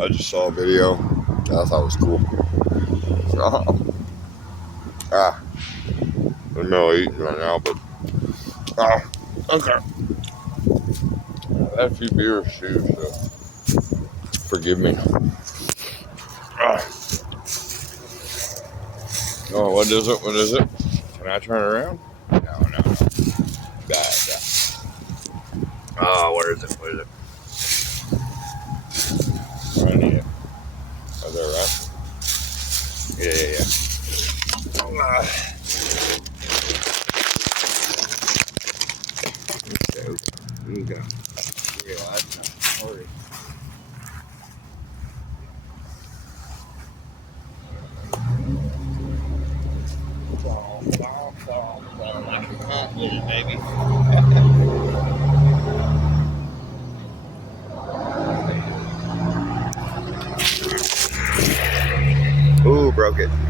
I just saw a video. I thought it was cool. I'm in the middle of eating right now, but okay. I've had a few beers too, so forgive me. Oh, what is it? What is it? Can I turn around? No. Bad. Oh, where is it? What is it? I need it. Oh, there, right? Yeah. Okay. Realize now. Sorry. Like a hot little baby. Ooh, broke it.